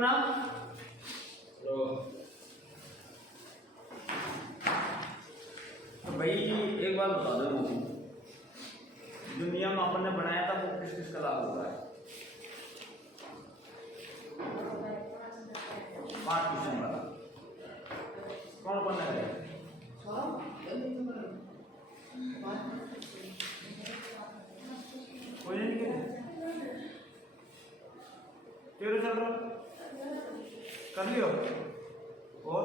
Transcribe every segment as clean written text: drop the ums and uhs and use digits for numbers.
ना। तो भाई एक बात बता दो मुझे, जो नियम अपन ने बनाया था वो किस किस का लागू होता है? 5 क्वेश्चन वाला कौन कौन लगा है? कोई नहीं किया? तेरे चल रहा कर लियो। और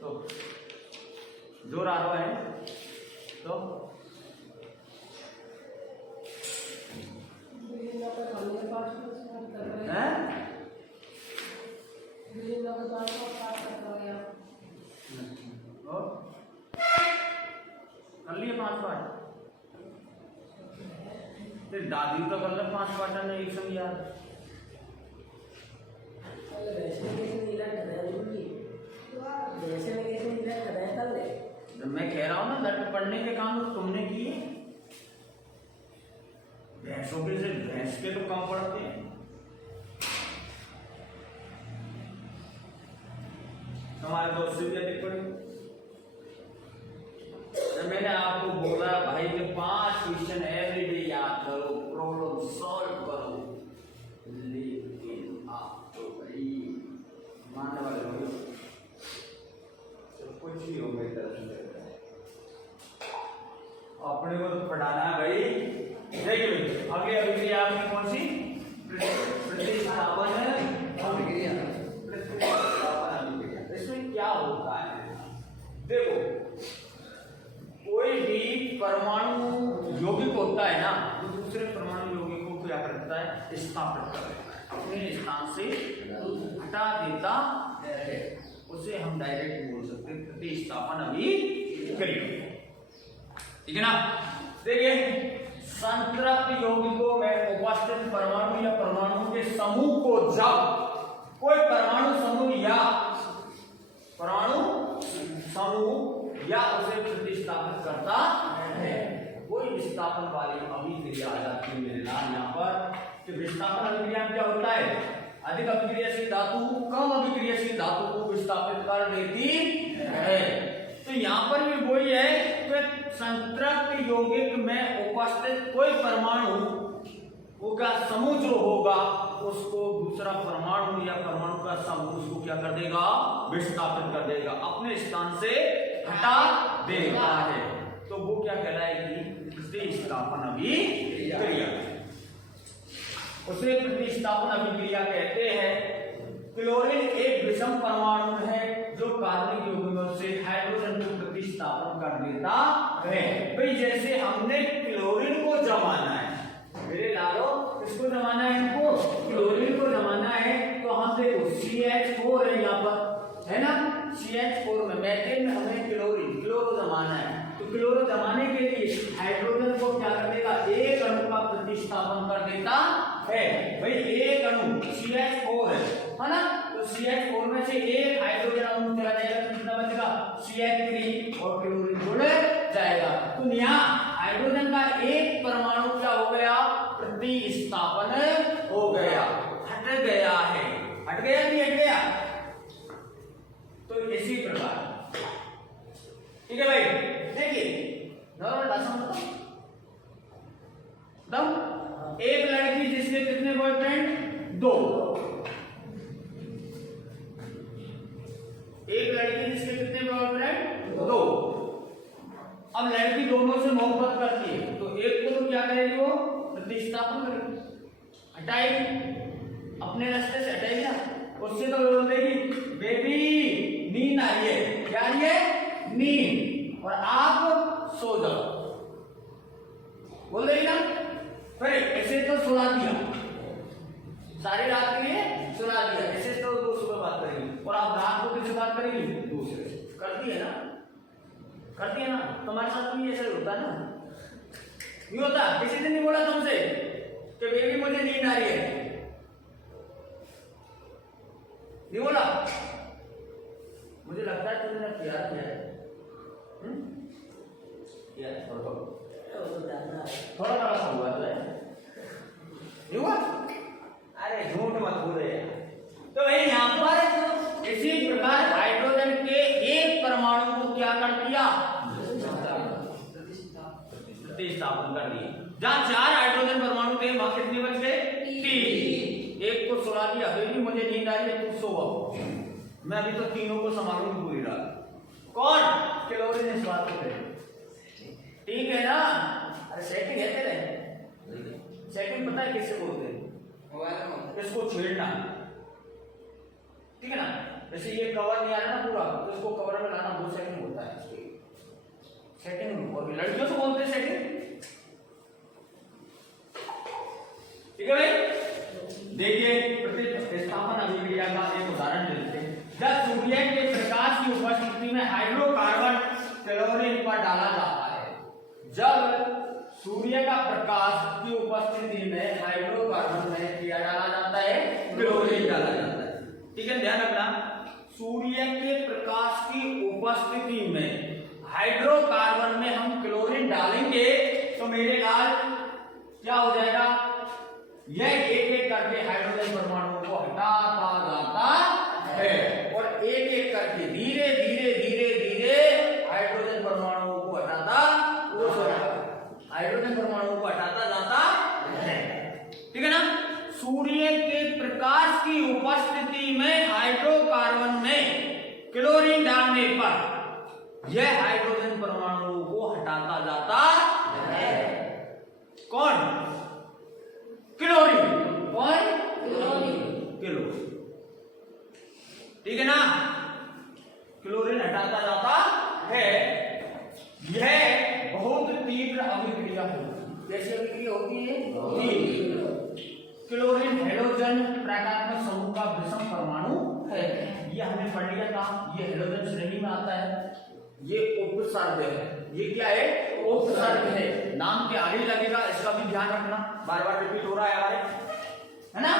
तो जोर आ रहा है तो कर लिए 5 पार्ट। फिर दादी तो कर ले 5 पार्ट ने एक संग याद। मैं कह रहा हूँ ना लट पढ़ने के काम तो तुमने किए, भैंसों के से भैंस के तो कम पड़ते हैं। हमारे दोस्त से भी अधिक पड़े। मैंने आपको बोला भाई कि 5 क्वेश्चन एवरीडे याद करो, प्रॉब्लम सॉल्व करो, लेकिन आप तो भाई मानने वाले हो तो कुछ ही हो गई तरफ से अपने को तो पढ़ाना है भाई। देखिए भाई अगले अभिक्रिया आपकी कौन सी? प्रतिस्थापन अभिक्रिया। इसमें क्या होता है देखो, कोई भी परमाणु यौगिक होता है ना, तो दूसरे परमाणु यौगिक को क्या करता है? स्थापित कर देता है, अपने स्थान से हटा देता है। उसे हम डायरेक्ट बोल सकते हैं प्रतिस्थापन अभिक्रिया। ठीक है ना। देखिए संतृप्त यौगिकों में उपस्थित परमाणु या परमाणु के समूह को जब कोई परमाणु समूह या उसे प्रतिस्थापित करता है, कोई विस्थापन वाली अभिक्रिया आ जाती है मेरे लाल यहाँ पर। कि विस्थापन अभिक्रिया में क्या होता है? अधिक अभिक्रियाशील धातु कम अभिक्रियाशील धातु को विस्थापित कर देती है। तो यहाँ पर भी वही है कि संतृप्त यौगिक में उपस्थित कोई परमाणु का समूह जो होगा उसको दूसरा परमाणु या परमाणु का समूह उसको क्या कर देगा? विस्थापित कर देगा, अपने स्थान से हटा देता है। तो वो क्या कहलाएगी? प्रतिस्थापन अभिक्रिया। उसे प्रतिस्थापन अभिक्रिया कहते हैं। क्लोरीन एक विषम परमाणु है जो कार्बनिक यौगिकों से हाइड्रोजन को प्रतिस्थापन कर देता है। भाई जैसे हमने क्लोरीन को जमाना है, मेरे लालो किसको जमाना है? इनको क्लोरीन को जमाना है। तो हम देखो CH4 है यहाँ पर, है ना। CH4 में मैथेन में हमें क्लोरो जमाना है। तो क्लोरो जमाने के लिए हाइड्रोजन को क्या कर देगा? एक अणु का प्रतिस्थापन कर देता है। भाई एक अणु CH4 है ना, तो CH4 में से एक हाइड्रोजन अणु चला जाएगा तो कितना बचेगा? CH3 और क्लोरीन जुड़ जाएगा। तो यहाँ हाइड्रोजन का एक परमाणु क्या हो गया? प्रतिस्थापन हो गया, हट गया है। हट गया नहीं हट गया? तो इसी प्रकार ठीक है भाई। देखिए नॉर्मल भाषा में बताओ, एक लड़की जिसके कितने बॉयफ्रेंड? 2। एक लड़की जिसके कितने बॉयफ्रेंड? 2। अब लड़की दोनों से मोहब्बत करती है तो एक को तो क्या करेगी? वो प्रतिस्थापन करेगी, हटाएगी, अपने रास्ते से हटाएगी ना। उससे तो बोलेगी बेबी नींद आ रही है, क्या आ रही है? नींद, और आप सो जाओ, बोल देगी ना। फिर ऐसे तो सुला दिया, सारी रात के लिए सुला दिया, ऐसे तो दो सुबह बात करेगी। और आप रात को किससे बात करेगी? दूसरे से। करती है ना, करती है ना। तुम्हारे साथ भी ऐसा होता है ना? नहीं होता? किसी दिन नहीं बोला तुमसे कि बेबी मुझे नींद आ रही है? नहीं बोला? मुझे लगता है तुमने प्यार किया है। थोड़ा थोड़ा सा हुआ तो है, हुआ? अरे झूठ मत बोले। तो भाई यहाँ पर इसी प्रकार हाइड्रोजन के एक परमाणु को क्या कर दिया? प्रतिस्थापन कर दिया। जहाँ 4 हाइड्रोजन परमाणु थे वहां कितने बच गए? 3। एक को सुला दिया, अभी भी मुझे नींद आ रही है, तू सो आओ, मैं अभी तो तीनों को संभालूंगी पूरी रात। कौन? क्लोरीन इस बात को कहे, ठीक है ना? अरे सेटिंग है तेरे, सेटिंग पता है किससे बोलते हैं? इसको छेड़ना, ठीक है ना? जैसे ये कवर नहीं आ रहा ना पूरा, तो इसको कवर में लाना 2 सेकंड होता है सेटिंग, और लड़कियों से बोलते हैं सेटिंग, ठीक है भाई? देखिए प्रतिस्थापन अभिक्रिया का एक उदाहरण लेते हैं। जब सूर्य के प्रकाश की उपस्थिति में हाइड्रोकार्बन क्लोरीन पर डाला जाता है, जब सूर्य का प्रकाश की उपस्थिति में हाइड्रोकार्बन में क्या डाला जाता है? क्लोरीन डाला जाता है, ठीक है? ध्यान रखना, सूर्य के प्रकाश की उपस्थिति में हाइड्रोकार्बन में हम क्लोरीन डालेंगे तो मेरे लाल क्या हो जाएगा? यह एक एक करके हाइड्रोजन परमाणु को हटाता जाता है, और एक एक करके धीरे धीरे धीरे धीरे हाइड्रोजन परमाणु को हटाता, हाइड्रोजन परमाणु को हटाता जाता है, ठीक है ना? सूर्य के प्रकाश की उपस्थिति में हाइड्रोकार्बन में क्लोरीन डालने पर यह हाइड्रोजन परमाणु को हटाता जाता है। कौन? क्लोरीन। कौन? क्लोरीन, ठीक है ना? क्लोरीन हटाता जाता है। यह बहुत तीव्र अभिक्रिया होती है। कैसी अभिक्रिया होती है? क्लोरीन हेलोजन प्रकारात्मक समूह का विषम परमाणु है। ये हमने पढ़ लिया था, ये हेलोजन श्रेणी में आता है, ये उपसर्ग है। ये क्या है? उपसर्ग है, नाम के आगे लगेगा, इसका भी ध्यान रखना, बार बार रिपीट हो रहा है हमारे, है ना?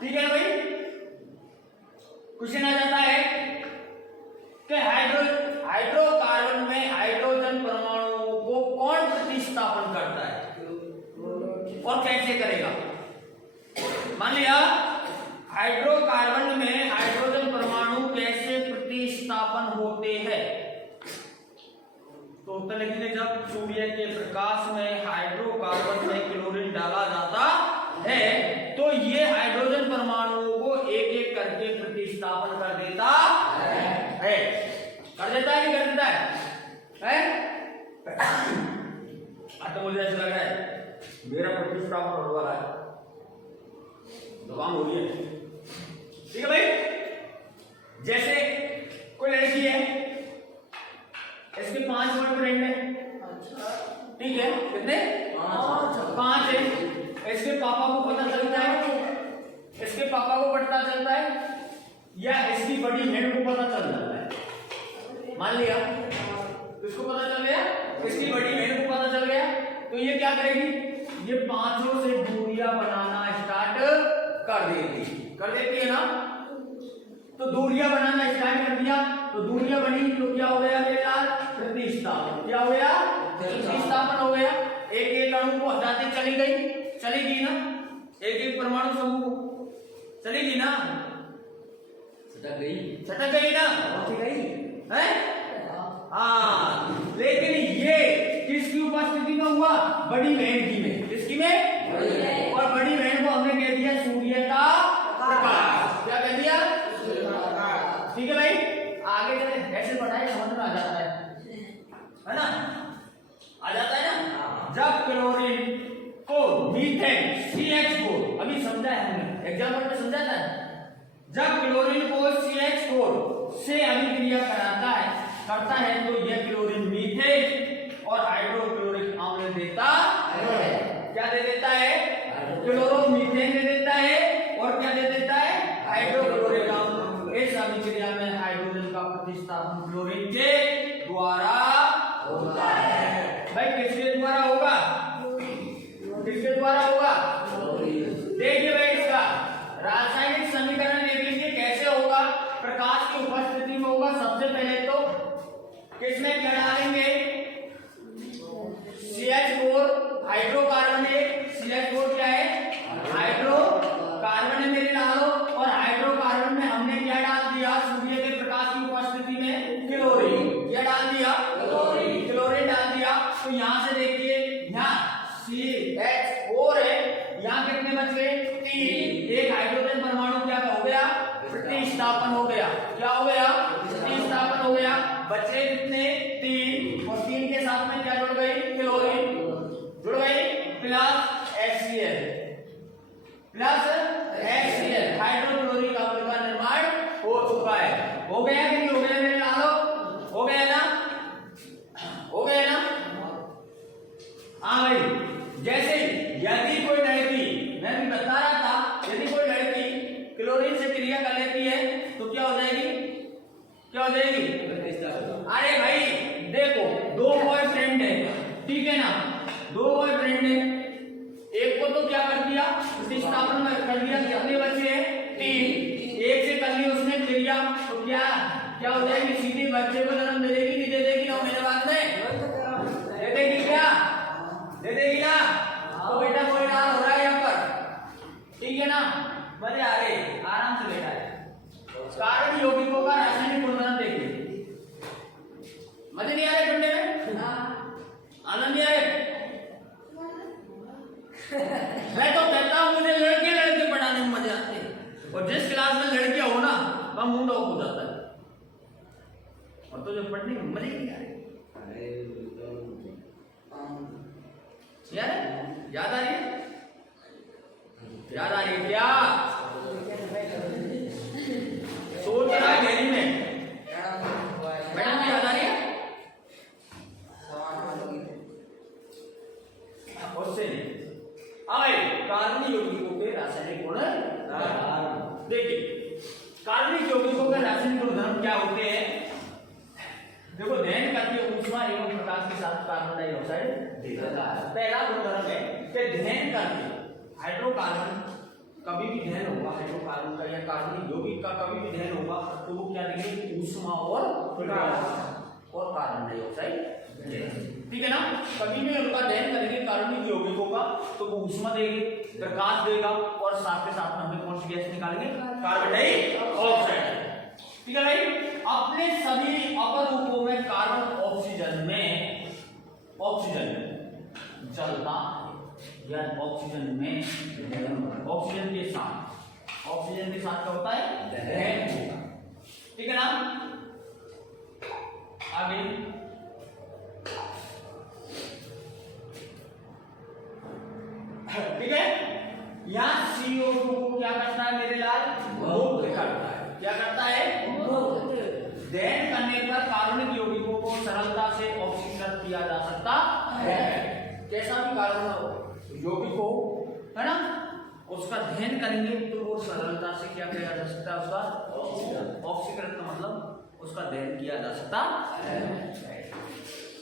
ठीक है भाई? क्वेश्चन आ जाता है कि हाइड्रोकार्बन में हाइड्रोजन परमाणु को कौन प्रतिस्थापन करता है और कैसे करेगा? मान लिया हाइड्रोकार्बन में हाइड्रोजन परमाणु कैसे प्रतिस्थापन होते हैं, तो उत्तर लिखेंगे जब सूर्य के प्रकाश में हाइड्रोकार्बन में क्लोरीन डाला जाता है तो ये हाइड्रोजन परमाणुओं को एक एक करके प्रतिस्थापन कर देता है। कर देता है कि कर देता है? तो मुझे ऐसा लग रहा है मेरा प्रतिस्थापन होने वाला है, दुकान हो रही है, ठीक है भाई? जैसे कोई लड़की है, इसके 5 बॉयफ्रेंड है, ठीक है? कितने? 5 है। इसके पापा को पता चलता है, इसके पापा को पता चलता है, या इसकी बड़ी बहन को पता चल जाता है। मान लिया इसको पता चल गया, इसकी बड़ी बहन को पता चल गया, तो ये क्या करेगी? ये 5 से दूरियां बनाना स्टार्ट कर देगी, कर देती है ना? तो दूरियां बनाना स्टार्ट कर दिया, तो दूरियां बनी तो क्या हो गया मेरा? प्रतिस्थापन। क्या हो गया? प्रतिस्थापन हो गया। एक एक अणु को हटाते चली गई, चलेगी ना? एक एक परमाणु समूह चलेगी ना? छटक गई ना? है? हाँ, लेकिन ये किसकी उपस्थिति में हुआ? बड़ी बहन की में। किसकी में? और बड़ी बहन को हमने कह दिया सूर्य का प्रकाश। क्या कह दिया? ठीक है भाई? आगे चले ऐसे पढ़ाई समझ में आ जाता है ना? आ जाता है ना? जब क्लोरीन को मीथेन CH4, अभी समझा है हमने, एग्जाम्पल में समझा था। जब क्लोरीन को CH4 से अभिक्रिया करता है तो यह क्लोरीन मीथेन और हाइड्रोक्लोरिक अम्ल देता है। क्या दे देता है? क्लोरोमीथेन दे देता है, और क्या दे देता है? हाइड्रोक्लोरिक अम्ल। इस अभिक्रिया में हाइड्रोजन का प्रतिस्थापन क्लोरीन के द्वारा होता है। भाई किसके द्वारा होगा? किसके द्वारा होगा? देखिए भाई, इसका रासायनिक समीकरण देख लीजिए कैसे होगा। प्रकाश की उपस्थिति में होगा। सबसे पहले तो किसमें क्या डालेंगे? CH4 में 3 और 3 के साथ में क्या जुड़ गई? क्लोरीन जुड़ गई प्लस HCl हाइड्रोक्लोरिक अम्ल का निर्माण हो चुका है। हो गया कि नहीं हो गया मेरे लालो? हो गया ना? हो गया ना? हाँ भाई, जैसे यदि कोई लड़की, मैं भी बता रहा था, यदि कोई लड़की क्लोरीन से क्रिया कर लेती है तो क्या हो जाएगी? क्या हो जाएगी? अरे भाई देखो, 2 बॉयफ्रेंड है, ठीक है ना? 2 बॉयफ्रेंड है, एक को तो क्या कर दिया? प्रतिस्थापन कर दिया, कितने बचे हैं? 3। एक से कर ली उसने क्रिया, तो क्या हो जाएगी? सीधे बच्चे को जन्म दे देगी, नहीं दे देगी? ना मेरे बात में दे देगी, क्या दे देगी ना? तो बेटा कोई ना हो रहा है यहाँ पर, ठीक है ना? मजे आ रहे, आराम से बैठा है। कारण यौगिकों का रासायनिक गुणधर्म देखिए, मजे नहीं आ रहे पढ़ने में? आनंद नहीं आ रहे? मैं तो कहता हूँ मुझे लड़के पढ़ाने में मजे आते हैं, और जिस क्लास में लड़कियां हो ना वह मूड ऑफ हो जाता है, और तो जो पढ़ने में मजे नहीं आ रहे। यार याद आ रही है? याद आ रही है क्या? सोच रहा है गहरी में, मैडम को याद आ रही है? उससे कार्बनिक यौगिकों के रासायनिक गुण देखिए, कार्बनिक यौगिकों के रासायनिक गुणधर्म क्या होते हैं? देखो, दहन करके ऊष्मा एवं प्रकाश के साथ कार्बन डाइऑक्साइड देता है। पहला गुणधर्म है कि दहन करके हाइड्रोकार्बन, कभी भी दहन होगा हाइड्रोकार्बन का या कार्बनिक यौगिक का, कभी भी दहन होगा तो वो क्या देंगे? ऊष्मा और प्रकाश और कार्बन डाइऑक्साइड, ठीक है ना? कभी भी उनका दहन करेंगे कार्बनिक यौगिकों का तो वो ऊष्मा देगी, प्रकाश देगा, और साथ के साथ में हमें कौन सी गैस निकालेंगे? कार्बन डाइऑक्साइड, ठीक है भाई? अपने सभी अपर रूपों में कार्बन ऑक्सीजन जलता है, या ऑक्सीजन के साथ क्या होता है? दहन होगा, ठीक है ना? आगे ठीक है, यहाँ CO2 को क्या करता है मेरे लाल? मुक्त करता है। क्या करता है? दहन करने पर कार्बनिक यौगिकों को सरलता से ऑक्सीकृत किया जा सकता है। कैसा भी कार्बन यौगिक हो, है ना, उसका दहन करेंगे तो वो सरलता से क्या किया जा सकता है? उसका ऑक्सीकृत का मतलब उसका दहन किया जा सकता है।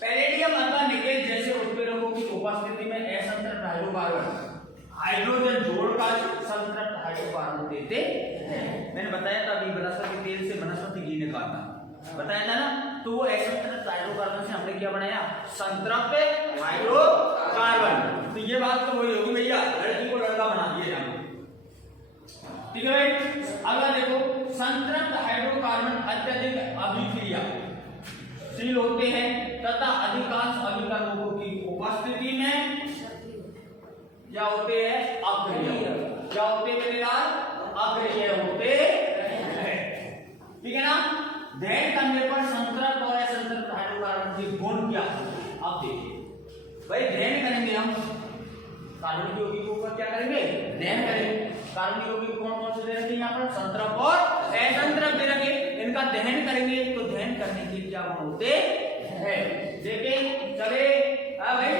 पैलेडियम अथवा निकेल जैसे उत्प्रेरकों की उपस्थिति में असंतृप्त हाइड्रोकार्बन हाइड्रोजन जोड़कर संतृप्त हाइड्रोकार्बन देते हैं। मैंने बताया था अभी वनस्पति तेल से वनस्पति घी निकालना, बताया था ना? तो वो असंतृप्त हाइड्रोकार्बन से हमने क्या बनाया? संतृप्त हाइड्रोकार्बन। तो ये बात तो वही होगी भैया, लड़की को लड़का बना दिए हम, ठीक है भाई? अगला देखो, संतृप्त हाइड्रोकार्बन अत्यधिक अभिक्रियाशील होते हैं तथा अधिकांश अभिकर्मकों की उपस्थिति में क्या होते हैं? अक्रिय। क्या होते हैं मेरे लाल? अक्रिय होते हैं, ठीक है ना? दहन करने पर संतृप्त और असंतृप्त हाइड्रोकार्बन के गुण क्या होते? अब देखिए भाई, दहन करेंगे हम कार्बनिक यौगिकों का, क्या करेंगे? दहन करेंगे। कार्बनिक यौगिक कौन कौन से दे रखे यहाँ पर? संतृप्त और असंतृप्त दे रखे। इनका दहन करेंगे तो दहन करने के क्या गुण होते हैं? देखिए चले भाई,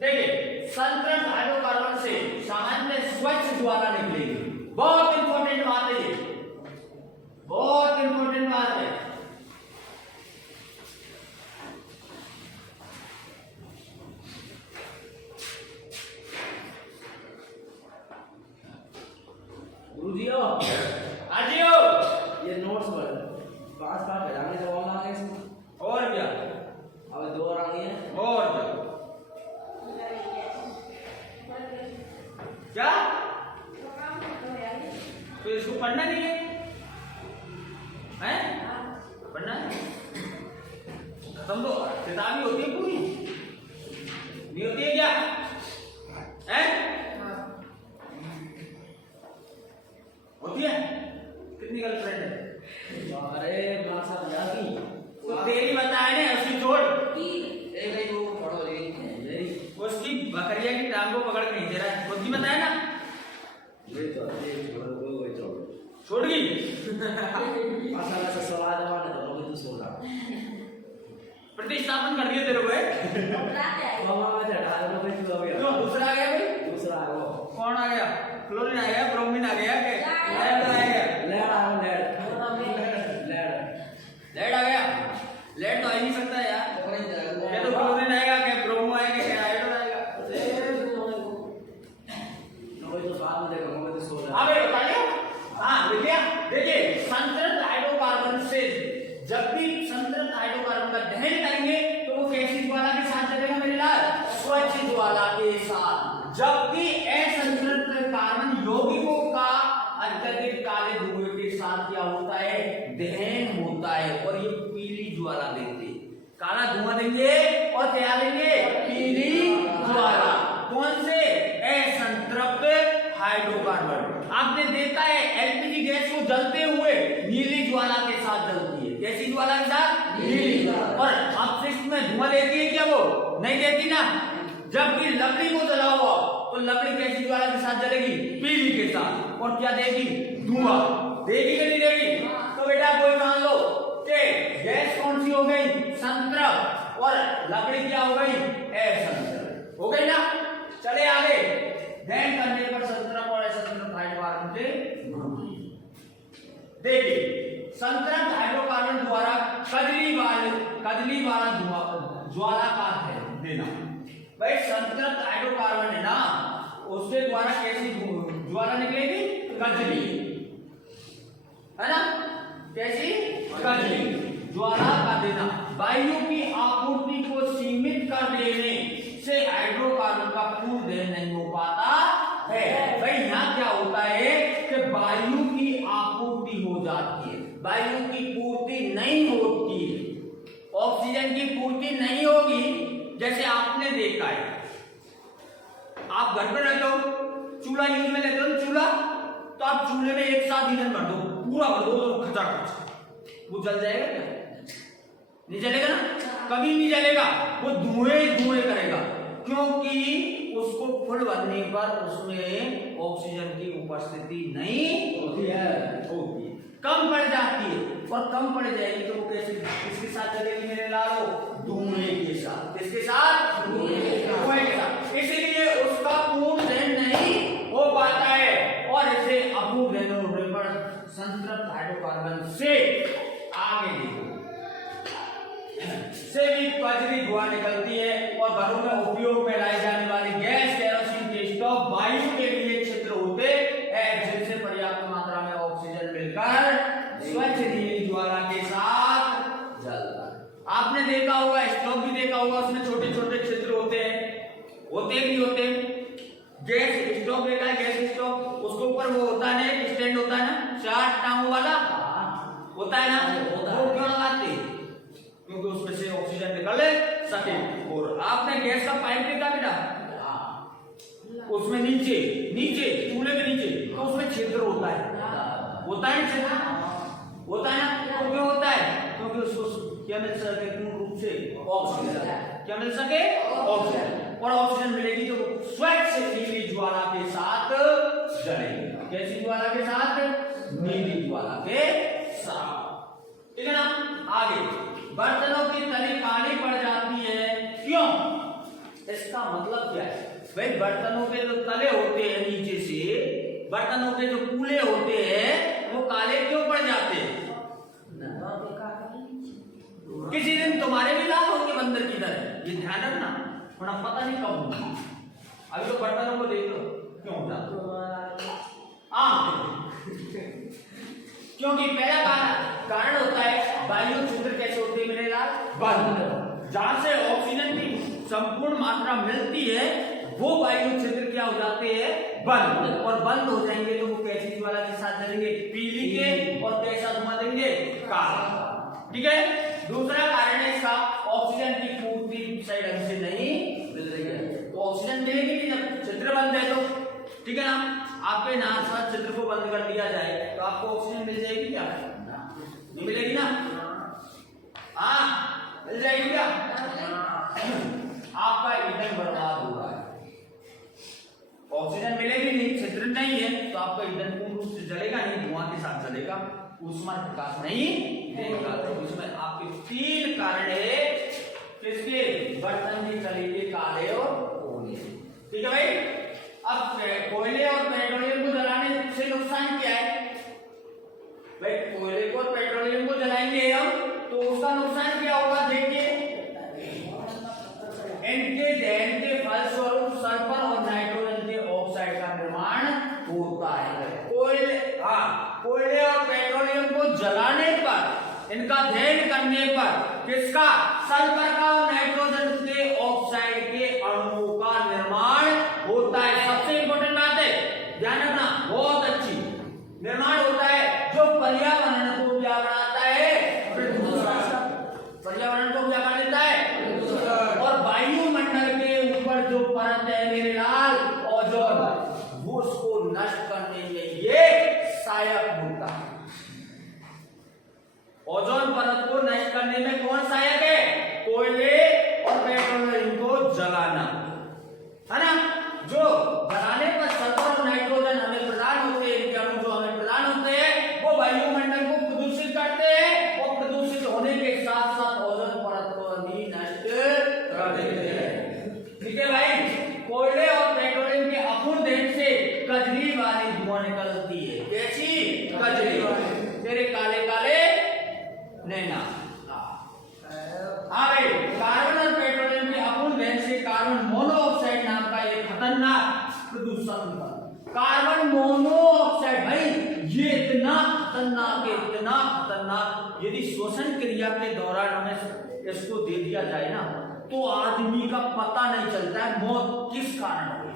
देखिए संतृप्त हाइड्रोकार्बन से सामान्य स्वच्छ ज्वाला निकलेगी। बहुत इंपॉर्टेंट बात है ये, बहुत इंपॉर्टेंट बात है। गुरुजी हो, हाजी हो, ये नोट्स पर पांच भेजाने जवाब आ गए इसमें, और क्या? अब 2 और आ गई है, और क्या? तो इसको पढ़ना नहीं है? हैं? पढ़ना है? खत्म तो किताबी होती है पूरी, नहीं होती है क्या? हैं? होती है? कितनी गर्लफ्रेंड है? अरे मां साहब याद की प्रतिस्थापन कर दिया तेरे को मामा चढ़ा दो फिर तू अभी क्यों दूसरा आ गया भाई? दूसरा है वो कौन आ गया? क्लोरीन आ गया, ब्रोमीन आ गया, लेड आ गया, लेड लेड आ गया। लेड तो आ ही नहीं सकता यार, या तो क्लोरीन आएगा, क्या ब्रोमो आएगा, क्या आयोडीन आएगा। अबे बता लिया? हाँ लिख लिया। देखिए संतृप्त हाइड्रोकार्बन से जब भी संतृप्त हाइड्रोकार्बन का दहन करेंगे तो वो कैसी ज्वाला के साथ चलेगा मेरे लाल? स्वच्छ ज्वाला के साथ। जबकि असंतृप्त कार्बन यौगिकों का अत्यधिक काले धुएं के साथ क्या होता है? दहन होता है और ये पीली ज्वाला देते हैं। काला धुआं देंगे और क्या देंगे? पीली ज्वाला। कौन से? असंतृप्त हाइड्रोकार्बन। आपने देखा है एलपीजी गैस को जलते हुए नीली ज्वाला के साथ जलती है। कैसी ज्वाला के साथ? नीली। और अपशिष्ट में धुआं देती है क्या? वो नहीं देती ना। जबकि लकड़ी को जला हुआ तो लकड़ी कैसी ज्वाला के साथ जलेगी? पीली के साथ। और क्या देगी? धुआं देगी कि नहीं देगी? तो बेटा कोई मान लो कि गैस कौन सी हो गई? संतृप्त, और लकड़ी क्या हो गई? असंतृप्त हो गई ना। चले आगे। दहन करने पर संतृप्त और असंतृप्त हाइड्रोकार्बन से देखिए संतृप्त हाइड्रोकार्बन द्वारा कजली वाला ज्वाला का दहन देना। भाई संतृप्त हाइड्रोकार्बन है ना, उसके द्वारा कैसी ज्वाला निकलेगी? कजली, है ना? कैसी? कजली ज्वाला का देना। वायु की आपूर्ति को सीमित कर देने से हाइड्रोकार्बन का पूर्ण दहन नहीं हो पाता है। भाई यहाँ क्या होता है कि वायु की आपूर्ति हो जाती है, वायु की पूर्ति नहीं होती, ऑक्सीजन की पूर्ति नहीं होगी। जैसे आपने देखा है, आप घर पर रहते हो, चूल्हा यूज में लेते हो चूल्हा, तो आप चूल्हे में एक साथ ईंधन भर दो, पूरा भर दो तो खचाखच, वो जल जाएगा क्या? नहीं जलेगा ना, कभी नहीं जलेगा, वो धुएं करेगा। क्योंकि उसको फुल भरने पर उसमें ऑक्सीजन की उपस्थिति नहीं होती है, कम पड़ जाती है। और कम पड़ जाएगी तो वो कैसे किसके साथ चलेगी मेरे लालो? धुएं के साथ। किसके साथ? धुएं के साथ। इसलिए उसका पूर्ण दहन नहीं हो पाता है। और इसे अपूर्ण दहन होने पर संतृप्त हाइड्रोकार्बन से आगे देखो से भी कजली धुआं निकलती है। और घरों में उपयोग में लाई जाने वाली गैस, केरोसिन के स्टोव वायु के लिए छिद्र होते हैं जिनसे पर्याप्त मात्रा में ऑक्सीजन मिलकर स्वच्छ नीली ज्वाला के साथ जलता है। आपने देखा होगा, स्टोव भी देखा होगा, उसमें छोटे छोटे छिद्र होते हैं, होते भी होते हैं। गैस स्टोव देखा है, गैस स्टोव, उसके ऊपर वो होता है स्टैंड होता है ना, 4 टांगों वाला होता है ना, वो क्यों लगाते हैं? क्योंकि उसमें से ऑक्सीजन निकल सके। और आपने गैस का पाइप देखा बेटा, उसमें नीचे चूल्हे के नीचे तो उसमें छिद्र होता है छिद्र होता है ना। तो क्यों होता है? क्योंकि उसको क्या मिल सके? पूर्ण रूप से ऑक्सीजन। क्या मिल सके? ऑक्सीजन। और ऑक्सीजन मिलेगी तो स्वच्छ नीली ज्वाला के साथ जलेगी। कैसी ज्वाला के साथ? नीली ज्वाला के साथ। ठीक है ना। आगे, बर्तनों की तली काली पड़ जाती है, क्यों? इसका मतलब क्या है? भाई बर्तनों के जो तले होते हैं नीचे से, बर्तनों के जो कूले होते हैं वो काले क्यों पड़ जाते हैं? किसी दिन तुम्हारे भी लाल होंगे बंदर की तरह, ये ध्यान रखना, थोड़ा पता नहीं कब होगा। अभी तो बर्तनों को देख लो क्यों होता क्योंकि पहला कारण होता है वायु छिद्र कैसे होते हैं मेरे लाल? बंद। जहां से ऑक्सीजन की संपूर्ण मात्रा मिलती है वो वायु छिद्र क्या हो जाते हैं? बंद। और बंद हो जाएंगे तो वो कैसी ज्वाला के साथ जलेंगे? पीली के। और कैसा धुआं देंगे? काला। ठीक है। दूसरा कारण है इसका, ऑक्सीजन की पूर्ति सही ढंग से नहीं मिल रही है। तो ऑक्सीजन मिलेगी नहीं जब छिद्र बंद है तो। ठीक है ना। आपके नाक छिद्र को बंद कर दिया जाए तो आपको ऑक्सीजन मिल जाएगी क्या? नहीं मिलेगी ना। हाँ मिल जाएगी क्या? आपका ईंधन बर्बाद हो रहा है, ऑक्सीजन मिलेगी नहीं, छिद्र नहीं है तो आपका ईंधन पूर्ण रूप से जलेगा नहीं, धुआं के साथ जलेगा, ऊष्मा प्रकाश नहीं देगा, तो उसमें आपके आपके 3 कारण है किसके? बर्तन के कलीले काले और कोयले। ठीक है भाई। अब कोयले और पेट्रोलियम को जलाने से नुकसान क्या है भाई? कोयले को और पेट्रोलियम को जलाएंगे हम तो उसका नुकसान क्या होगा? देखिए, इनके दहन के फलस्वरूप सल्फर और नाइट्रोजन के ऑक्साइड का निर्माण होता है। कोयले और पेट्रोलियम को जलाने पर, इनका दहन करने पर किसका? सल्फर का और नाइट्रोजन के ऑक्साइड के अणुओं का निर्माण होता है। सबसे इंपॉर्टेंट बात है, ध्यान रखना, बहुत अच्छी, निर्माण होता है जो पर्यावरण को क्या बनाता है? पर्यावरण को क्या बना देता है? और वायुमंडल के ऊपर जो परत है मेरे लाल, ओजोन, वो उसको नष्ट करने में ये सहायक होता है। ओजोन परत को नष्ट करने में कौन सहायक है? कोयले और पेट्रोलियम को जलाना, है ना? जो जलाने पर सल्फर और नाइट्रोजन हमें प्रदान होते हैं, इनके अणु जो हमें प्रदान होते हैं वो वायुमंडल को प्रदूषित करते हैं और प्रदूषित होने के साथ साथ ओजोन परत को भी नष्ट कर देते हैं। ठीक है भाई। कोयले और पेट्रोलियम के अपूर्ण दहन से कजली वाली धुआं निकलती है। कैसी? कजली वाली। तेरे काले काले नैना। हाँ भाई, कार्बन और पेट्रोलियम के अपूर्ण दहन से कार्बन मोनोऑक्साइड नाम का एक खतरनाक प्रदूषण होता है। कार्बन मोनोऑक्साइड भाई ये इतना खतरनाक है, इतना खतरनाक, यदि श्वसन क्रिया के दौरान हमें इसको दे दिया जाए ना तो आदमी का पता नहीं चलता है मौत किस कारण हुई।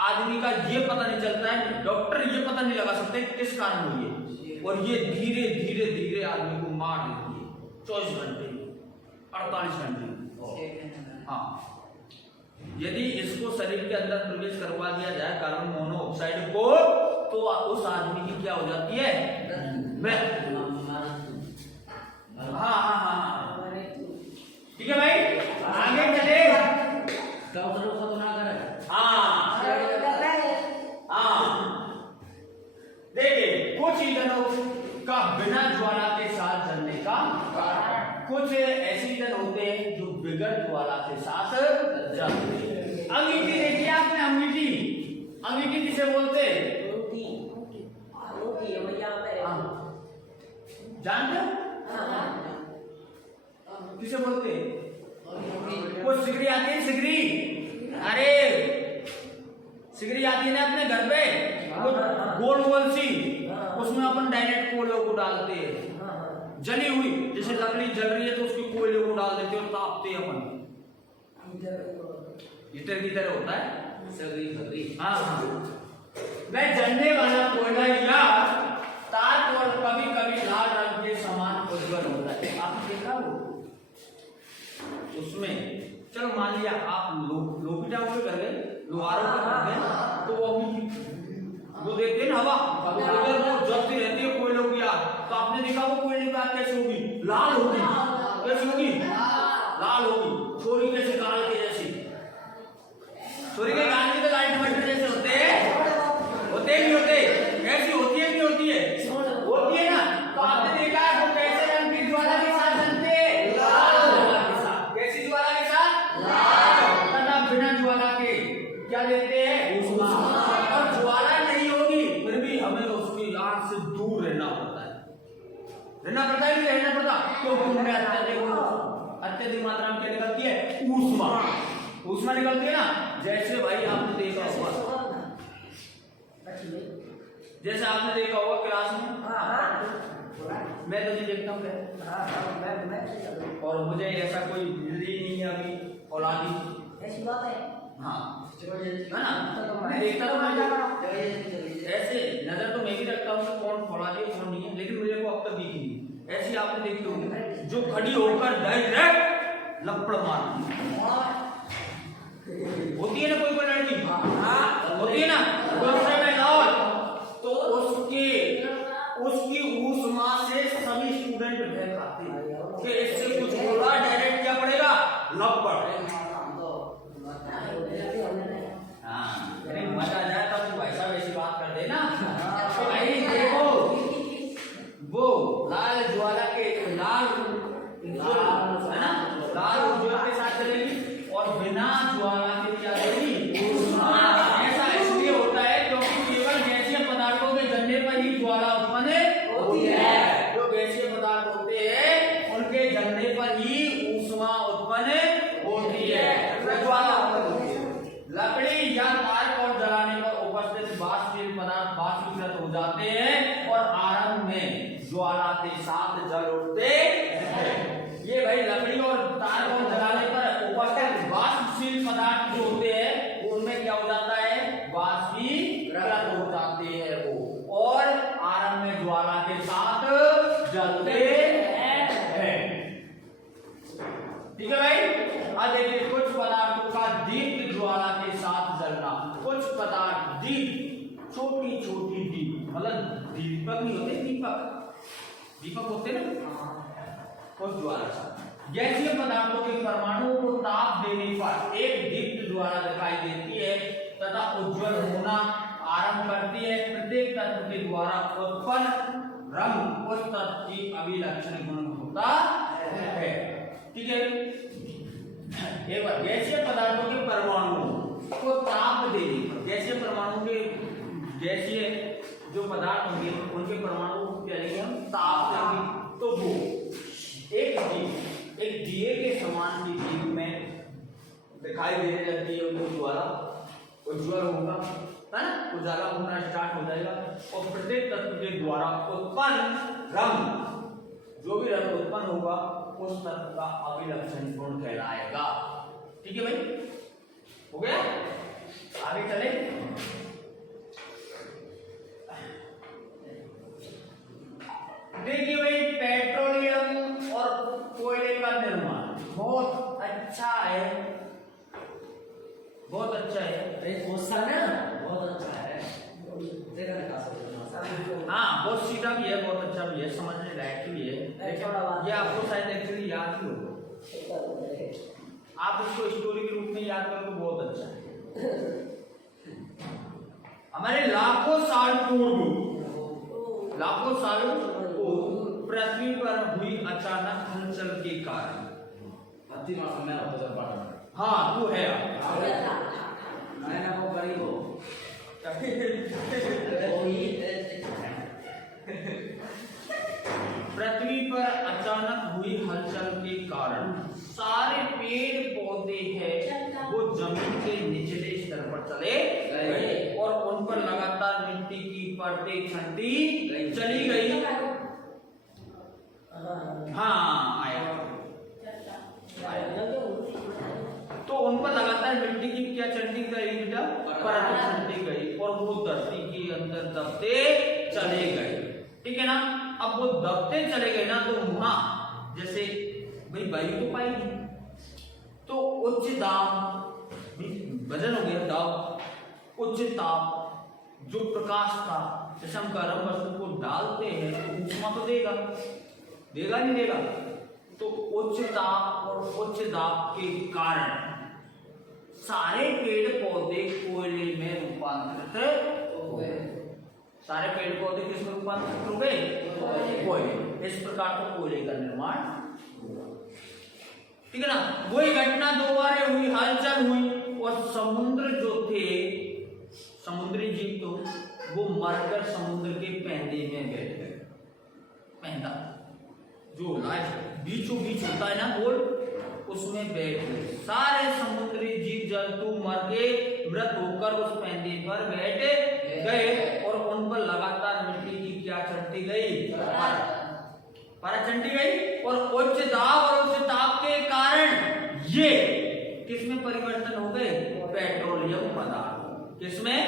आदमी का ये पता नहीं चलता है, डॉक्टर ये पता नहीं लगा सकते किस कारण हुई है, और ये धीरे धीरे धीरे आदमी को मार देती है 24 घंटे 48 घंटे। हाँ, यदि इसको शरीर के अंदर प्रवेश करवा दिया जाए कार्बन मोनोऑक्साइड को तो उस आदमी की क्या हो जाती है? मृत्यु। हाँ हाँ हाँ, ठीक है भाई। आगे चले। देखिए, कुछ ईंधनों का बिना ज्वाला के साथ जलने का कारण, कुछ ऐसे ईंधन होते हैं जो बगैर ज्वाला के साथ जलते हैं। अंगीठी देखिए आपने, अंगीठी, अंगीठी किसे बोलते हैं? जानते हो किसे बोलते? वो सिगरी आती है, सिगरी। अरे सिगरी आती है ना अपने घर पे, वो गोल गोल सी, उसमें अपन डायरेक्ट कोयले को डालते हैं, जली हुई, जैसे लकड़ी जल रही है तो उसकी कोयले को डाल देते और तापते हैं अपन। हीटर की तरह होता है सिगरी। हाँ हाँ, मैं जलने वाला कोयला या तार और कभी कभी लाल रंग के समान उज्जवल होता है। आपने देखा वो उसमें? चलो मान लिया आप लोपिटा को कर गए, लोहारों को कर गए, तो वो देखते हैं ना हवा, अगर वो जलती रहती है कोयलों की आग, तो आपने देखा वो कोयले की आग कैसे होगी? लाल होगी। कैसी होगी? लाल होगी। छोरी कैसे? गाल के जैसी। छोरी के गाल के तो लाल टमाटर जैसे होते हैं? होते नहीं होते? कैसी होती है? नहीं होती है? होती है ना। तो आपने देखा है वो कैसे रंग की ज्वाला के साथ जलते हैं? लाल ज्वाला के साथ। कैसी ज्वाला के साथ? लाल। तथा बिना ज्वाला के क्या लेते हैं? ऊष्मा। और ज्वाला नहीं होगी फिर भी हमें उसकी आग से दूर रहना पड़ता है। रहना पड़ता है, नहीं रहना पड़ता? क्योंकि उनमें अत्यधिक मात्रा में क्या निकलती है? ऊष्मा। ऊष्मा निकलती है ना। जैसे भाई आपने देखा होगा, जैसे आपने देखा होगा क्लास में, मैं तो नहीं देखता हूँ और मुझे ऐसा कोई मिली नहीं है अभी औलादी, ऐसी बात है। हाँ है ना, मैं देखता तो ऐसे नजर तो मैं भी रखता हूँ कि कौन औलादी है कौन नहीं है, लेकिन मुझे को अब तक दिखी नहीं। ऐसी आपने देखी होगी जो खड़ी होकर डायरेक्ट लपड़ मारती होती है ना, कोई कोई लड़की होती है ना, तो उसकी ऊष्मा से सभी स्टूडेंट भय खाते हैं कि इससे कुछ होगा, डायरेक्ट क्या पड़ेगा? लपड़। हाँ, मजा आ जाए तब भाई साहब ऐसी बात कर देना। भाई देखो, वो लाल ज्वाला के है ना, लाल उज्ज्वल के साथ चलेगी और बिना ज्वाला के क्या चलेगी, ऊष्मा। ऐसा इसलिए होता है क्योंकि केवल गैसीय पदार्थों के जलने पर ही ज्वाला उत्पन्न होती है। जो गैसीय पदार्थ होते हैं उनके जलने पर ही ऊष्मा उत्पन्न होती है, ज्वाला उत्पन्न होती है। लकड़ी या तार को जलाने पर उपस्थित वाष्पशील पदार्थ बाष्पीकृत हो जाते हैं और आरंभ में ज्वाला के साथ जल उठते हैं। ये भाई लकड़ी और तार को जलाने पर उपस्थित वाष्पशील पदार्थ जो होते हैं उनमें क्या हो जाता है, बाष्पीकृत हो जाते हैं वो, और आरंभ में ज्वाला के साथ जलते हैं। ठीक है भाई। अब देखिए कुछ पदार्थों का दीप्त ज्वाला के साथ जलना। कुछ पदार्थ दीप्त, छोटी छोटी दीप, मतलब दीपक नहीं होते, दीपक होते ना, कुछ ज्वाला। गैसीय पदार्थों के परमाणुओं को ताप देने पर एक दीप्त ज्वाला दिखाई देती है तथा उज्ज्वल होना आरंभ करती है। प्रत्येक तत्व के द्वारा उत्पन्न रंग उस तत्व की अभिलक्षण गुण होता है। ठीक है। एक बार गैसीय पदार्थों के परमाणुओं को ताप देने पर, गैसीय परमाणु के गैसीय जो पदार्थ होंगे उनके परमाणु को क्या लेंगे हम, ताप देंगे। तो वो एक दिए के समान की दीप में दिखाई देने लगती है, उनको ज्वाला उज्ज्वल होगा, है ना, उजाला होना स्टार्ट हो जाएगा और प्रत्येक तत्व के द्वारा उत्पन्न रंग, जो भी रंग उत्पन्न होगा उस तत्व का अभिलक्षण गुण कहलाएगा। ठीक है भाई, हो गया। आगे चले। देखिए भाई, पेट्रोलियम और कोयले का निर्माण बहुत अच्छा है, बहुत अच्छा है। बहुत अच्छा है। हाँ, बहुत सीधा भी है, बहुत अच्छा भी है, समझने लायक भी है। ये आपको शायद एक्चुअली याद ही होगा, आप इसको स्टोरी के रूप में याद करो तो बहुत अच्छा है। हमारे लाखों साल पूर्व पृथ्वी पर हुई अचानक हलचल के कारण, हाँ तू है पृथ्वी पर अचानक हुई हलचल के कारण सारे पेड़ पौधे हैं वो जमीन के निचले स्तर पर चले गए और उन पर लगातार मिट्टी की परतें छंटी चली गई। हाँ आया। तो उन पर लगातार मिट्टी की क्या चंटी गई बेटा, परतें छंटी गई और वो धरती के अंदर दबते चले गए। ठीक है ना। अब वो दबते चले गए ना, तो वहां जैसे भाई वायु तो पाएगी, तो उच्च दाब, वजन हो गया दाब, उच्च ताप, जो प्रकाश था, जैसे हम गर्म वस्तु को डालते हैं तो ऊष्मा तो देगा नहीं देगा, तो उच्च ताप और उच्च दाब के कारण सारे पेड़ पौधे कोयले में रूपांतरित हो गए। सारे पेड़ पौधे किसमें रूपांतरित हो गए, कोयले। इस प्रकार तो कोयले का निर्माण हुआ। ठीक है ना। वही घटना दोबारा हुई, हलचल हुई और समुद्र जो थे, समुद्री जीव तो वो मरकर समुद्र के पैंदे में बैठ गए। पैंदा जो बीचों बीच होता है ना गोल, उसमें बैठ गए। सारे समुद्री जीव जंतु मर के मृत होकर उस पैंदे पर बैठ गए और उन पर लगातार मिट्टी की क्या चढ़ती गई, परत चढ़ती गई। और उच्च दाब और उच्च ताप के कारण ये किसमें परिवर्तन हो गए, पेट्रोलियम पदार्थ। किसमें,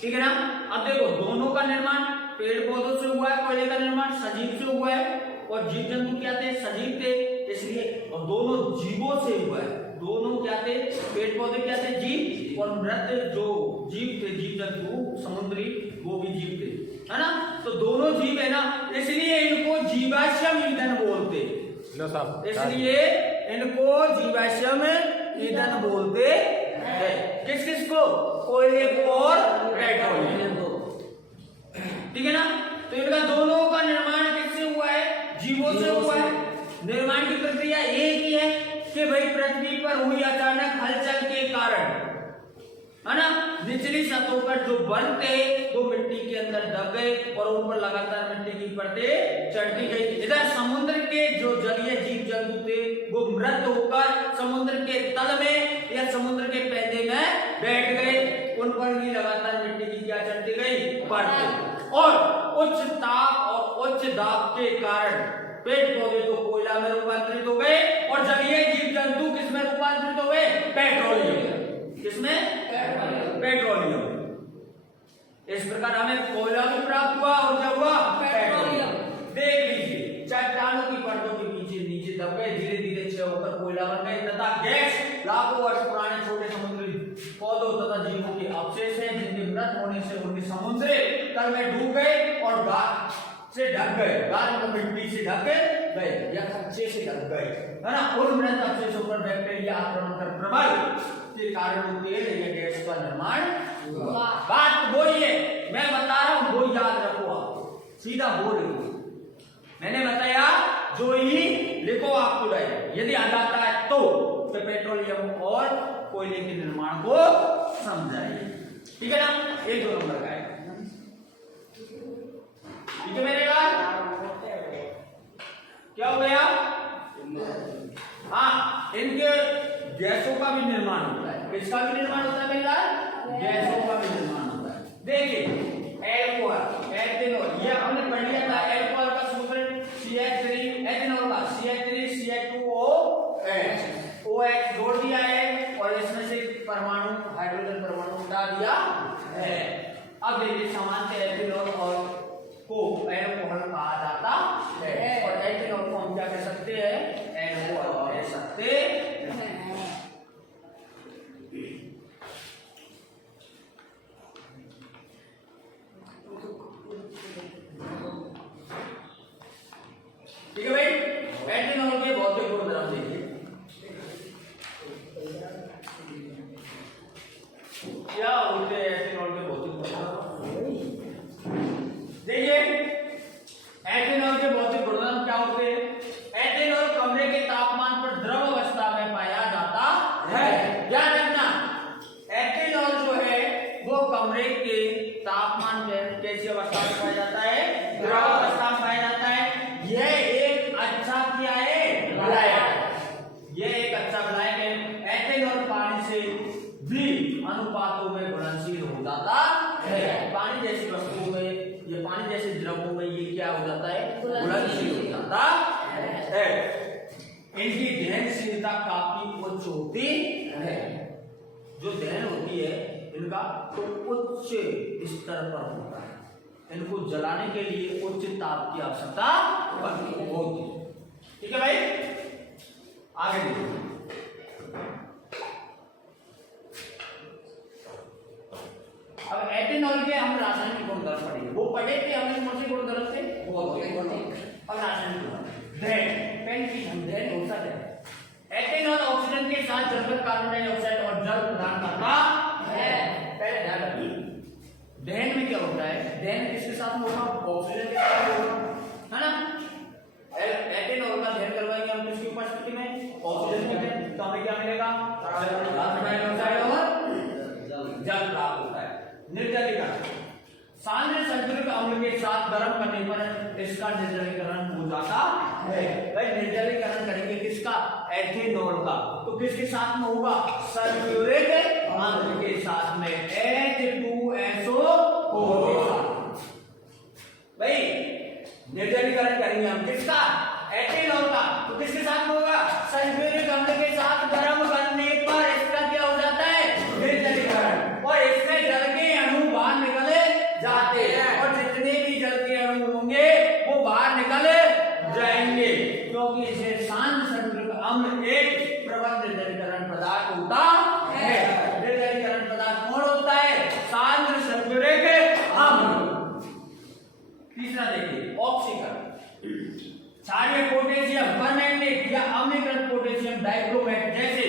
ठीक है ना। अब देखो दोनों का निर्माण पेड़ पौधों से हुआ है, कोयले का निर्माण सजीव से हुआ है और जीव जंतु क्या थे, सजीव थे, इसलिए और दोनों जीवों से हुआ है। दोनों क्या थे, पेड़ पौधे क्या थे, जीव, और मृत जो जीव थे, जीव जंतु समुद्री, वो भी जीव थे, है ना। तो दोनों जीव है ना, इसलिए इनको जीवाश्म ईंधन बोलते, इसलिए इनको जीवाश्म ईंधन बोलते हैं। किस किस को, कोयले को और पेट्रोलियम को। ठीक है ना। तो इनका दोनों का निर्माण किससे हुआ है, जीवों से हुआ है। निर्माण की प्रक्रिया एक ही है कि भाई पृथ्वी पर हुई अचानक हलचल के कारण, है ना, निचली सतहों पर जो वन थे वो मिट्टी के अंदर दब गए और ऊपर लगातार मिट्टी की परतें चढ़ती गई। इधर समुद्र के जो जलीय जीव जंतु थे वो मृत होकर समुद्र के तल में या समुद्र के पैदे में बैठ गए, उन पर भी लगातार मिट्टी की क्या चढ़ती गई, परतें। और उच्च ताप और उच्च दाब के कारण पेड़ पौधे तो कोयला में रूपांतरित हो गए और जलीय जीव जंतु किसमें रूपांतरित हो गए, पेट्रोलियम। किसमें, पेट्रोलियम। इस प्रकार हमें कोयला भी प्राप्त हुआ और क्या हुआ, पेट्रोलियम। देख लीजिए, चट्टानों की परतों के पीछे नीचे दब गए, धीरे धीरे क्षय होकर कोयला बन गए तथा गैस लाखों वर्ष पुराने छोटे समुद्री पौधों तथा जीवों के अवशेष हैं जिनके मृत होने से उनके समुद्र तल में डूब गए और गार से ढक गए, गार में मिट्टी से ढक गए या कच्चे से ढक गए, है ना। उन मृत अवशेषों पर बैक्टीरिया आक्रमण कर प्रबल के कारण तेल या गैस का निर्माण हुआ। बात वही है, मैं बता रहा हूं, वो याद रखो, आप सीधा बोल रही, मैंने बताया जो ही लिखो आपको रहे, यदि आ जाता है तो पेट्रोलियम और कोयले के निर्माण को समझाइए, ठीक है ना। एक 2 नंबर का है, ठीक है मेरे लाल। क्या हो गया, हाँ, इनके गैसों का भी निर्माण होता है। किसका भी निर्माण होता है मेरे लाल, गैसों का भी निर्माण होता है। देखिए एल्कोहल, एथेनॉल, ये हमने पढ़ लिया था। एल्कोहल का सूत्र CH3, एथेनॉल का CH3 CH2OH, OH जोड़ दिया है और इसमें से परमाणु, हाइड्रोजन परमाणु हटा दिया है। अब देखिए सामान्य एथेनॉल और को एल्कोहल कहा जाता है और एथेनॉल को हम क्या कह सकते हैं, एल्कोहल कह सकते हैं। ठीक है भाई, एथेनॉल के भौतिक गुणधर्म देखिए, क्या होते हैं एथेनॉल के भौतिक गुणधर्म। देखिए एथेनॉल के भौतिक गुणधर्म क्या होते हैं। एथेनॉल कमरे के तापमान पर द्रव अवस्था में पाया जाता है। याद रखना, एथेनॉल जो है वो कमरे के तापमान पर कैसी अवस्था में पाया जाता है, द्रव अवस्था में पाया जाता है। यह एक अच्छा क्या है, विलायक, यह एक अच्छा विलायक है। एथेनॉल पानी से भी अनुपातों में घुलनशील हो जाता है। पानी जैसी वस्तुओं में, ये पानी जैसे द्रवों में ये क्या हो जाता है, घुलनशील हो जाता है। इनकी दहनशीलता काफी उच्च होती है। जो दहन होती है इनका तो उच्च स्तर पर होता है, इनको जलाने के लिए उच्च ताप की आवश्यकता होती है। ठीक है भाई, आगे देखिए। अब एथेनॉल के हम रासायनिक गुणधर्म पढ़ेंगे, वो पढ़े थे हमने कौन से गुणधर्म थे, अब रासायनिक गुणधर्म। पहली चीज हम हो सकते हैं, एथेनॉल ऑक्सीजन के साथ जलकर कार्बन डाइऑक्साइड और जल प्रदान करता है। पहले ध्यान रखिए, दहन में क्या होता है, दहन किसके साथ में होगा, ऑक्सीजन के साथ होगा, है ना। एथेनॉल का दहन करवाएंगे हम किसकी उपस्थिति में, ऑक्सीजन के, तो हमें क्या मिलेगा, कार्बन डाइऑक्साइड और जल प्राप्त होता है। निर्जलीकरण, सांद्र सल्फ्यूरिक अम्ल के साथ गर्म करने पर इसका निर्जलीकरण हो जाता है। भाई निर्जलीकरण करेंगे किसका, एथेनॉल का, तो किसके साथ में होगा, सल्फ्यूरिक अम्ल के साथ में, H2SO4 के साथ। भाई निर्जलीकरण करेंगे हम किसका, एथेनॉल का, तो किसके साथ में होगा, सल्फ्यूरिक अम्ल के साथ गर्म करने पर इसका क्या हो जाता है, निर्जलीकरण, और इसमें जल के अणु बाहर निकले जाते हैं और जितने भी जल के अणु होंगे वो बाहर निकल जाएंगे, क्योंकि इसे सांद्र सल्फ्यूरिक अम्ल एक प्रबल निर्जलीकरण पदार्थ होता है। निर्जलीकरण पदार्थ कौन होता है, सांद्र सल्फ्यूरिक अम्ल। तीसरा देखिए ऑक्सीकरण, क्षारीय पोटेशियम परमैंगनेट या अम्लीकरण पोटेशियम डाइक्रोमेट जैसे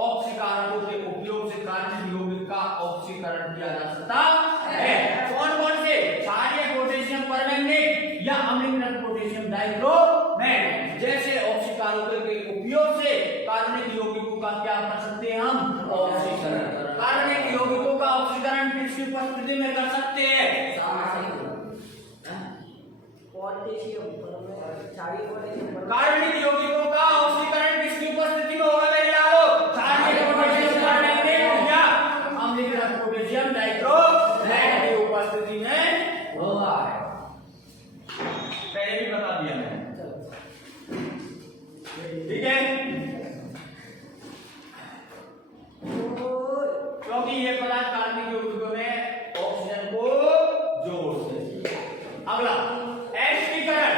ऑक्सीकारकों के उपयोग से कार्बनिक यौगिक का ऑक्सीकरण किया जा सकता है। कौन कौन से, क्षारीय पोटेशियम परमैंगनेट या अम्लीकरण पोटेशियम डाइक्रोमेट। पहले ही बता दिया मैंने, ठीक है। क्योंकि ये पदार्थ कार्बनिक यौगिकों में ऑक्सीजन को जोड़ते हैं। अगला एस्टरीकरण,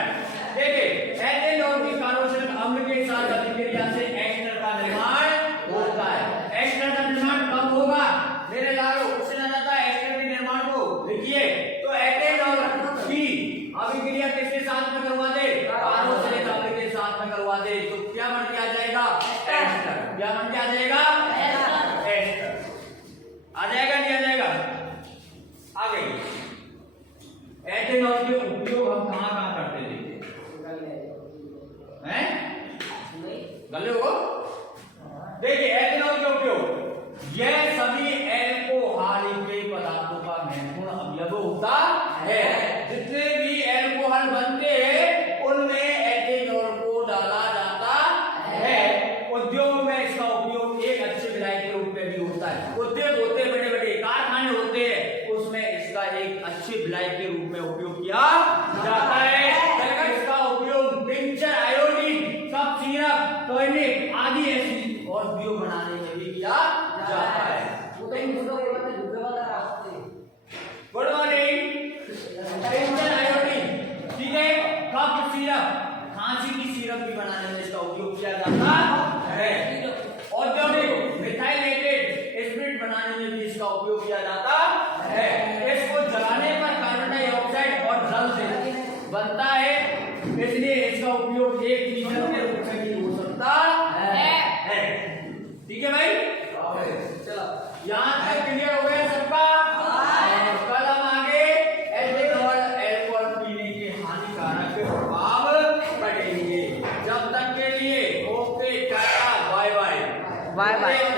देखिए एथेन और कार्बोक्सिलिक अम्ल के साथ अभिक्रिया से एस्टर का निर्माण होता है। एस्टर का निर्माण कब होगा मेरे लालो, उससे ना जाता है एस्टर के निर्माण को। देखिए तो एथेन और की अभिक्रिया किसके साथ में करवा दे, कार्बोक्सिलिक अम्ल के साथ में करवा दे, तो क्या बन के आ जाएगा एस्टर। क्या बन के आ जाएगा एस्टर। आ जाएगा नहीं आ जाएगा? आगे एथेनॉल के उपयोग हम कहां करते थे हैं? गले हो। देखिए एथेनॉल के उपयोग, यह सभी एल्कोहलिक के पदार्थों का महत्वपूर्ण अवयव होता है। जितने भी एल्कोहल बनते हैं उनमें एथेनॉल को डाला जाता है। उद्योग में इसका उपयोग एक अच्छे विलायक के रूप में भी होता है। उद्योग होते बड़े बड़े कारखाने होते हैं, उसमें इसका एक अच्छे विलायक के रूप में उपयोग किया जाता है। इसका उपयोग tincture, iodine, cough syrup, tonic आदि ऐसी औषधियों बनाने में भी किया जाता है। Good morning. टिंचर, आयोडीन, ठीक है, कफ सिरप, खांसी की सिरप भी बनाने में इसका उपयोग किया जाता है। औद्योगिक मिथाइलेटेड स्पिरिट बनाने में भी इसका उपयोग किया जाता है। इसको जलाने पर कार्बन डाइऑक्साइड और जल से बनता है, इसलिए इसका उपयोग एक ईंधन के रूप में भी हो सकता है। ठीक है भाई, चलो यहाँ तक क्लियर हो गया सबका। कल हम आगे एथेनॉल अल्कोहल पीने के हानिकारक प्रभाव पढ़ेंगे। जब तक के लिए ओके, टाटा, बाय बाय।